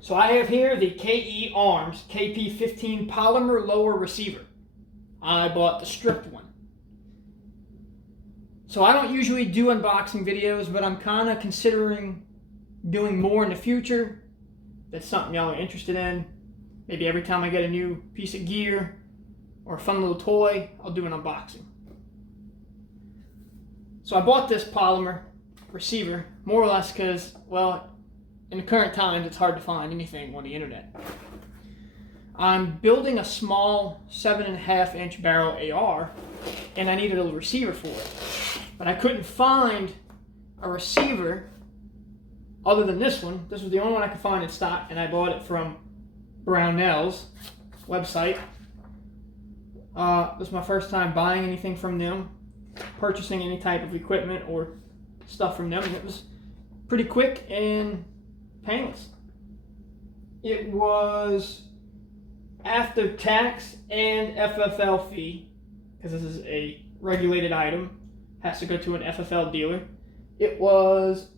So I have here the KE Arms KP-15 Polymer Lower Receiver. I bought the stripped one. So I don't usually do unboxing videos, but I'm kind of considering doing more in the future. That's something y'all are interested in. Maybe every time I get a new piece of gear or a fun little toy, I'll do an unboxing. So I bought this polymer receiver more or less because, well, in the current times it's hard to find anything on the internet. I'm building a small 7.5 inch barrel AR and I needed a receiver for it. But I couldn't find a receiver other than this one. This was the only one I could find in stock, and I bought it from Brownell's website. This was my first time buying anything from them, purchasing any type of equipment or stuff from them, and it was pretty quick and painless. It was after tax and FFL fee, because this is a regulated item, has to go to an FFL dealer. It was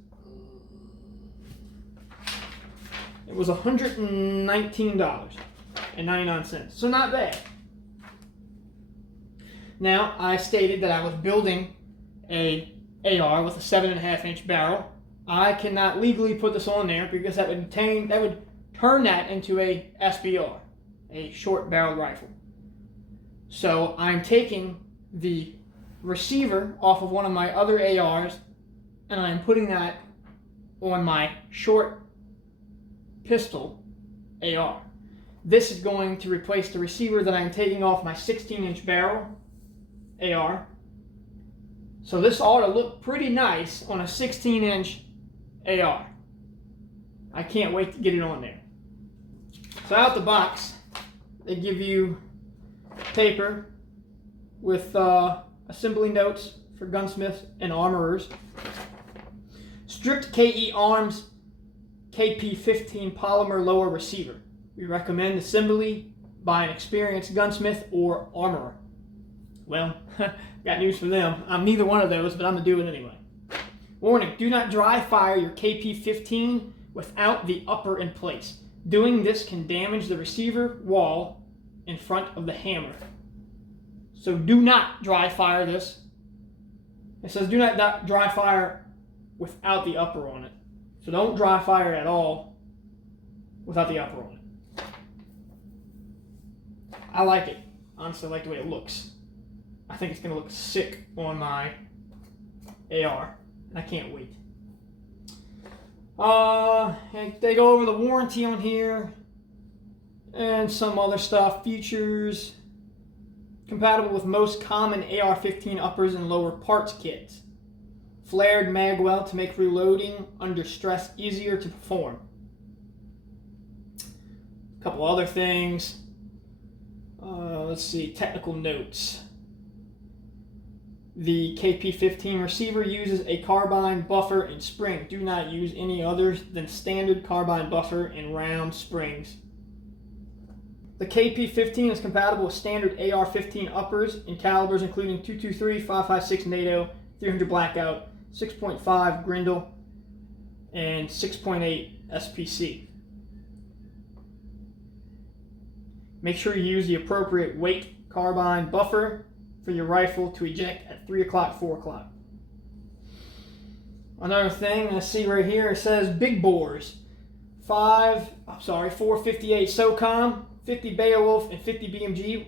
$119.99, so not bad. Now, I stated that I was building a AR with a 7.5 inch barrel. I cannot legally put this on there because that would turn that into a SBR, a short barreled rifle. So I'm taking the receiver off of one of my other ARs and I'm putting that on my short pistol AR. This is going to replace the receiver that I'm taking off my 16 inch barrel AR. So this ought to look pretty nice on a 16 inch AR. I can't wait to get it on there. So out the box, they give you paper with assembly notes for gunsmiths and armorers. Stripped KE Arms KP-15 Polymer Lower Receiver. We recommend assembly by an experienced gunsmith or armorer. Well, got news for them. I'm neither one of those, but I'm going to do it anyway. Warning, do not dry fire your KP-15 without the upper in place. Doing this can damage the receiver wall in front of the hammer. So do not dry fire this. It says do not dry fire without the upper on it. So don't dry fire at all without the upper on it. I like it. Honestly, I like the way it looks. I think it's going to look sick on my AR, and I can't wait. They go over the warranty on here and some other stuff. Features: compatible with most common AR-15 uppers and lower parts kits. Flared magwell to make reloading under stress easier to perform. A couple other things. Let's see, technical notes. The KP-15 receiver uses a carbine buffer and spring. Do not use any others than standard carbine buffer and round springs. The KP-15 is compatible with standard AR-15 uppers in calibers including .223, .556 NATO, 300 Blackout, 6.5 Grindle, and 6.8 SPC. Make sure you use the appropriate weight carbine buffer for your rifle to eject at 3 o'clock, 4 o'clock. Another thing I see right here, it says big bores. 458 SOCOM, 50 Beowulf, and 50 BMG.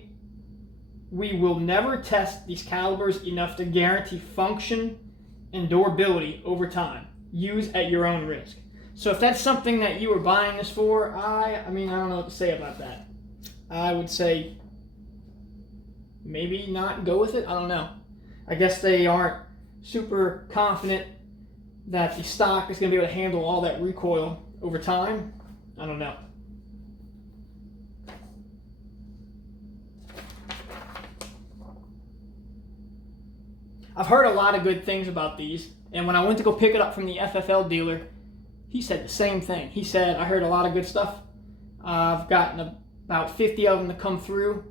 We will never test these calibers enough to guarantee function and durability over time. Use at your own risk. So if that's something that you were buying this for, I don't know what to say about that. I would say maybe not go with it. I don't know. I guess they aren't super confident that the stock is going to be able to handle all that recoil over time. I don't know. I've heard a lot of good things about these, and when I went to go pick it up from the FFL dealer, he said the same thing. He said, I heard a lot of good stuff. I've gotten about 50 of them to come through,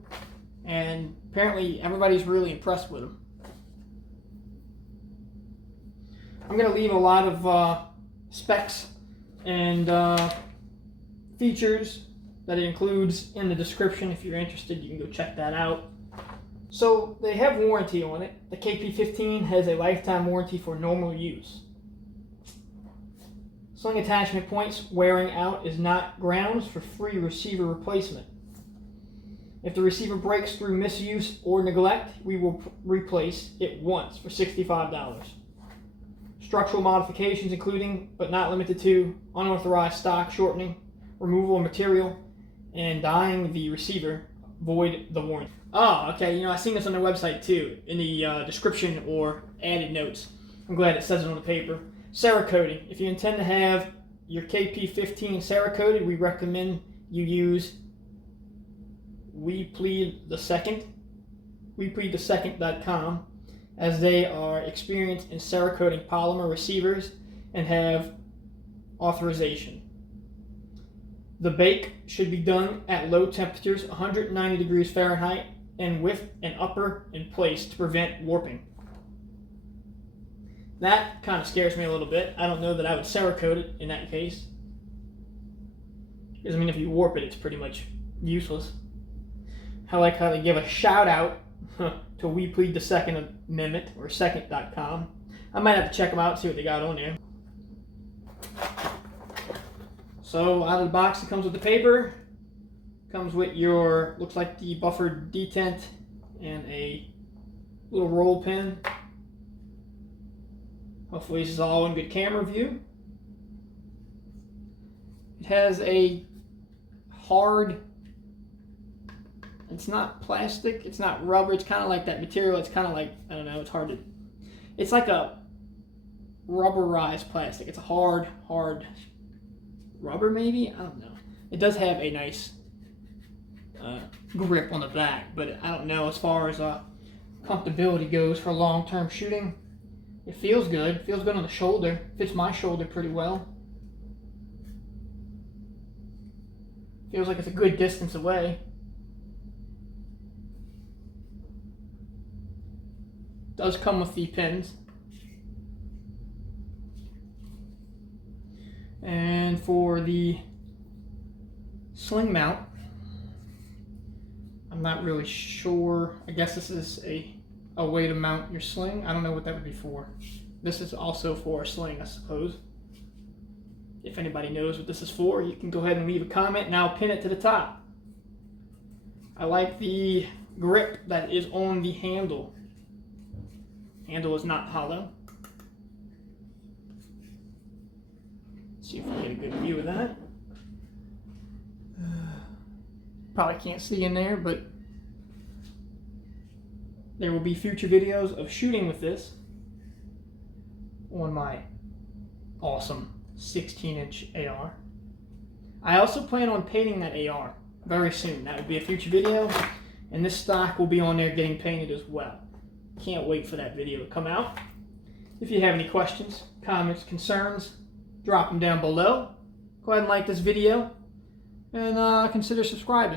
and apparently everybody's really impressed with them. I'm going to leave a lot of specs and features that it includes in the description. If you're interested, you can go check that out. So they have warranty on it. The KP-15 has a lifetime warranty for normal use. Sling attachment points wearing out is not grounds for free receiver replacement. If the receiver breaks through misuse or neglect, we will replace it once for $65. Structural modifications including, but not limited to, unauthorized stock shortening, removal of material, and dyeing the receiver void the warranty. Oh, okay, you know, I've seen this on their website too, in the description or added notes. I'm glad it says it on the paper. Cerakote. If you intend to have your KP-15 Cerakote, we recommend you use WePlead2nd.com, as they are experienced in Cerakoting polymer receivers and have authorization. The bake should be done at low temperatures, 190 degrees Fahrenheit, and with an upper in place to prevent warping. That kind of scares me a little bit. I don't know that I would Cerakote it in that case. Because I mean, if you warp it, it's pretty much useless. I like how they give a shout out to We Plead the Second Amendment, or second.com. I might have to check them out and see what they got on there. So out of the box, it comes with the paper. Comes with your, looks like the buffered detent and a little roll pin. Hopefully this is all in good camera view. It has a hard, it's not plastic, it's not rubber, it's kind of like that material, it's kind of like, I don't know, it's hard to, it's like a rubberized plastic. It's a hard rubber maybe? I don't know. It does have a nice grip on the back, but I don't know as far as comfortability goes for long-term shooting. It feels good. It feels good on the shoulder. Fits my shoulder pretty well. Feels like it's a good distance away. Does come with the pins. And for the sling mount, I'm not really sure. I guess this is a way to mount your sling. I don't know what that would be for. This is also for a sling, I suppose. If anybody knows what this is for, you can go ahead and leave a comment and I'll pin it to the top. I like the grip that is on the handle. Handle is not hollow. Let's see if we get a good view of that. Probably can't see in there, but there will be future videos of shooting with this on my awesome 16-inch AR. I also plan on painting that AR very soon. That would be a future video, and this stock will be on there getting painted as well. Can't wait for that video to come out. If you have any questions, comments, concerns, drop them down below. Go ahead and like this video, and consider subscribing.